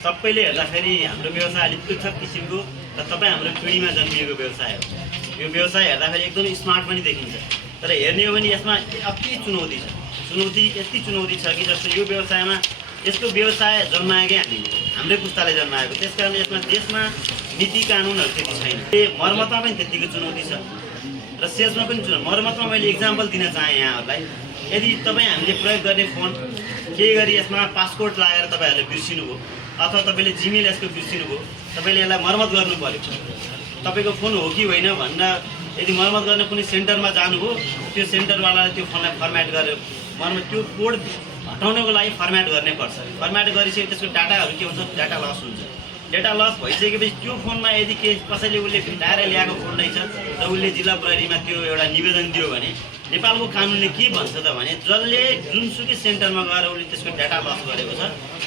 सबैले हेर्दाखेरि हाम्रो व्यवसाय अलिक पृथक किसिमको र तपाईँ हाम्रो पिँढीमा जन्मिएको व्यवसाय हो। यो व्यवसाय हेर्दाखेरि एकदमै स्मार्ट पनि देखिन्छ, तर हेर्ने हो भने यसमा अति चुनौती छ। यति चुनौती छ कि जस्तो यो व्यवसायमा यस्तो व्यवसाय जन्माएकै हाम्रै पुस्ताले जन्माएको, त्यसकारण यसमा देशमा नीति कानुनहरू त्यति छैन। मर्मतमा पनि त्यतिको चुनौती छ र सेल्समा पनि चुनौती। मर्मतमा मैले इक्जाम्पल दिन चाहेँ यहाँहरूलाई। यदि तपाईँ हामीले प्रयोग गर्ने फोन केही गरी यसमा पासपोर्ट लागेर तपाईँहरूले बिर्सिनुभयो अथवा तपाईँले जिमेल यसको बिर्सिनुभयो, तपाईँले यसलाई मर्मत गर्नु पर्यो। तपाईँको फोन हो कि होइन भनेर यदि मर्मत गर्ने कुनै सेन्टरमा जानुभयो, त्यो सेन्टरवालाले त्यो फोनलाई फर्मेट गरेर त्यो कोड हटाउनको लागि फर्मेट गर्नै पर्छ। फर्मेट गरिसकेपछि त्यसको डाटाहरू के हुन्छ, डाटा लस हुन्छ। डाटा लस भइसकेपछि त्यो फोनमा यदि कसैले उसले भेटाएर ल्याएको फोन रहेछ र उसले जिल्ला प्रहरीमा त्यो एउटा निवेदन दियो भने नेपालको कानुनले के भन्छ त भने जसले जुनसुकै सेन्टरमा गएर उसले त्यसको डाटा लस गरेको छ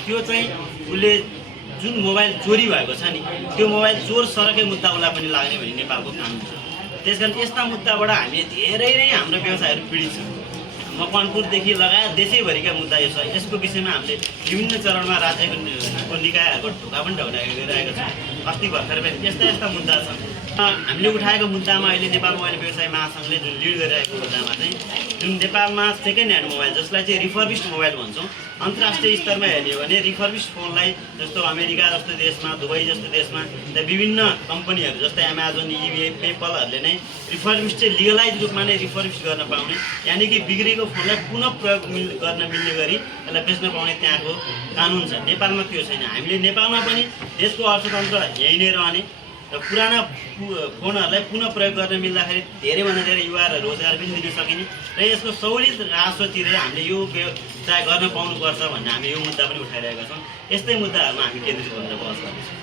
त्यो चाहिँ उसले जुन मोबाइल चोरी भएको छ नि त्यो मोबाइल चोर सरकै मुद्दा उसलाई पनि लाग्ने भन्ने नेपालको कानुन छ। त्यसकारण यस्ता मुद्दाबाट हामीले धेरै नै हाम्रो व्यवसायहरू पीडित छन्। मकवानपुरदेखि लगायत देशैभरिका मुद्दा यो छ। यसको विषयमा हामीले विभिन्न चरणमा राज्यको निकायहरूको ढोका पनि ढोकाइरहेको छ। अस्ति भर्खर पनि यस्ता मुद्दा छन्। हामीले उठाएको मुद्दामा अहिले नेपाल मोबाइल व्यवसाय महासङ्घले जुन लिड गरिरहेको मुद्दामा चाहिँ जुन नेपालमा सेकेन्ड ह्यान्ड मोबाइल जसलाई चाहिँ रिफर्बिस्ड मोबाइल भन्छौँ, अन्तर्राष्ट्रिय स्तरमा हेर्ने हो भने रिफर्बिस्ड फोनलाई जस्तो अमेरिका जस्तो देशमा, दुबई जस्तो देशमा विभिन्न कम्पनीहरू जस्तै एमाजोन, इबे, पेपलहरूले नै रिफर्बिस्ड चाहिँ लिगलाइज रूपमा नै रिफर्बिस्ड गर्न पाउने, यानि कि बिग्रेको फोनलाई पुनः प्रयोग गर्न मिल्ने गरी यसलाई बेच्न पाउने त्यहाँको कानुन छ। नेपालमा त्यो छैन। हामीले नेपालमा पनि देशको अर्थतन्त्र यही नै रहने र पुराना फोनहरूलाई पुनः प्रयोग गर्न मिल्दाखेरि धेरैभन्दा धेरै युवाहरूलाई रोजगार पनि दिन सकिने र यसको सहुलियत राजस्व तिरेर हामीले यो व्यवसाय गर्न पाउनुपर्छ भन्ने हामी यो मुद्दा पनि उठाइरहेका छौँ। यस्तै मुद्दाहरूमा हामी केन्द्रित भएर बहस गर्दैछौँ।